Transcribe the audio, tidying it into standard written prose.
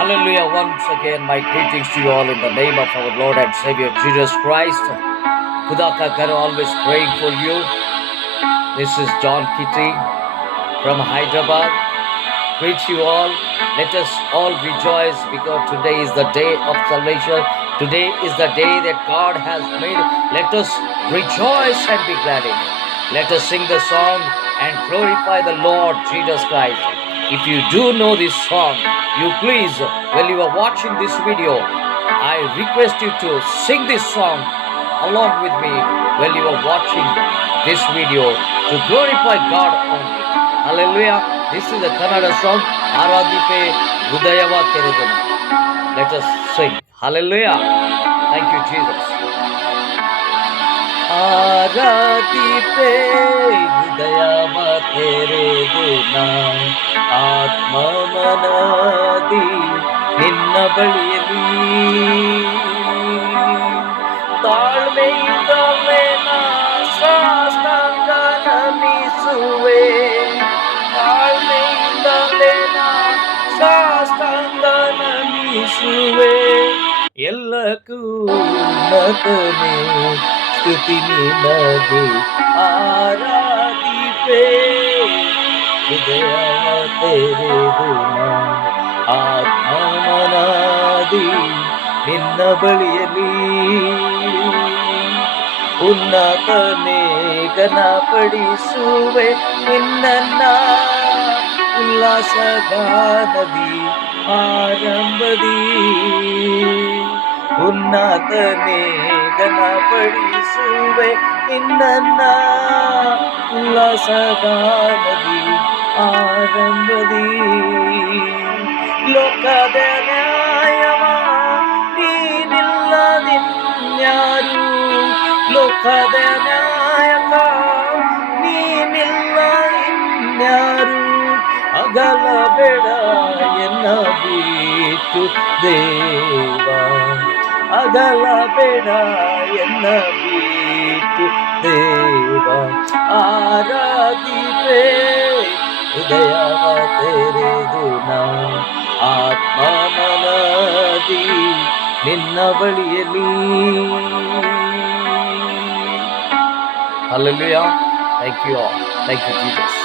Hallelujah. Once again, my greetings to you all in the name of our Lord and Savior Jesus Christ. Kudaka Karo always praying for you. This is John Kitty from Hyderabad. Greet you all. Let us all rejoice because today is the day of salvation. Today is the day that God has made. Let us rejoice and be glad in it. Let us sing the song and glorify the Lord Jesus Christ. If you do know this song, you please, while you are watching this video, I request you to sing this song along with me while you are watching this video to glorify God only. Hallelujah. This is a Kannada song. Aradhipe Hridayava Teredana. Let us sing. Hallelujah. Thank you, Jesus. Aradhipe Hridayava Teredana. Atma Manadi Ninna Baliyali. ತಾಳ್ಮೆಯಿಂದಲೇ ನಾ ಸಾಷ್ಟಾಂಗ ನಮಿಸುವೆ ತಾಳ್ಮೆಯಿಂದಲೇ ನಾ ಸಾಷ್ಟಾಂಗ ನಮಿಸುವೆ ಎಲ್ಲಕ್ಕೂ ನತನೆ ಸ್ತುತಿ ನಿನಗೆ ಆರಾಧಿಪೆ ಹೃದಯ ತೆರೆದು ನಾ ಆತ್ಮ ಮನಾದಿ ನಿನ್ನ ಬಳಿಯಲಿ ಉನ್ನತನೇ ಘನಪಡಿಸುವೆ ನಿನ್ನ ಉಲ್ಲಾಸಗಾನದಿ ಆರಂಭದಿ ಉನ್ನತನೇ ಘನಪಡಿಸುವೆ ನಿನ್ನ ಉಲ್ಲಾಸಗಾನದಿ ಆರಂಭದಿ ಲೋಕದ ನ್ಯಾಯವ ನೀನಿಲ್ಲದಿನ್ಯಾರು ಲೋಕದ ನಾಯಕ ನೀನಿಲ್ಲ ಇನ್ಯಾರು ಅಗಲಬೇಡ ಎನ್ನ ಬಿಟ್ಟು ದೇವ ಅಗಲಬೇಡ ಎನ್ನ ಬಿಟ್ಟು ದೇವ ಆರಾಧಿಪೆ ಹೃದಯವ ತೆರೆದು ನಾ ಆತ್ಮ ಮನದಿ ನಿನ್ನ ಬಳಿಯಲಿ. Hallelujah. Thank you all. Thank you, Jesus.